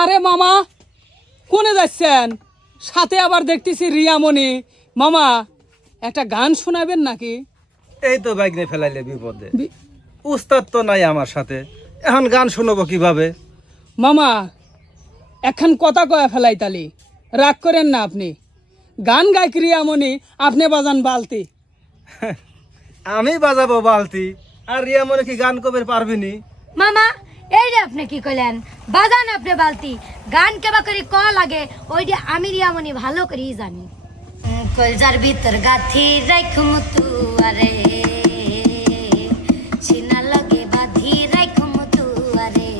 আরে মামা কোনে যাচ্ছেন? সাথে আবার দেখতেছি রিয়ামণি। মামা একটা গান শোনাবেন নাকি? এই তো বাইক নিয়ে ফেলাইলে বিপদে, উস্তাদ তো নাই আমার সাথে, এখন গান শুনবো কিভাবে? মামা এখন কথা কয়া ফেলাই তালি, রাগ করেন না আপনি। গান গায়ক রিয়ামণি, আপনি বাজান বালতি। আমি বাজাবো বালতি, আর রিয়া মনে কি গান কবে পারবিনি? মামা এই রে আপনি কি কইলেন? বাজান আপনি বালতি, গান কেবা করি ক লাগে ওইটা আমি রিয়ামণি ভালো করেই জানি। কলজার ভিতর গাথি রাখুম তুয়ারে, সিনা লগে বাঁধি রাখুম তুয়ারে,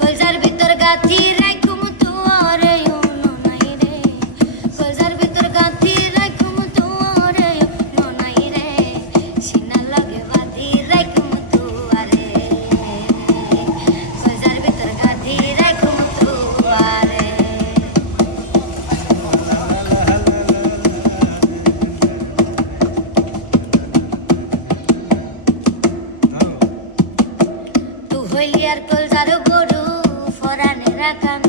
কলজার ভিতর গাথি রাখুম তুয়ারে নাই রে, কলজার ভিতর গাথি রাখুম তুয়ারে নাই রে, সিনা লগে বাঁধি রাখুম তুয়ারে, কলজার ভিতর গাথি রাখুম তুয়ারে। তুই হইলি আর কলজার গরু ফরানে রাখান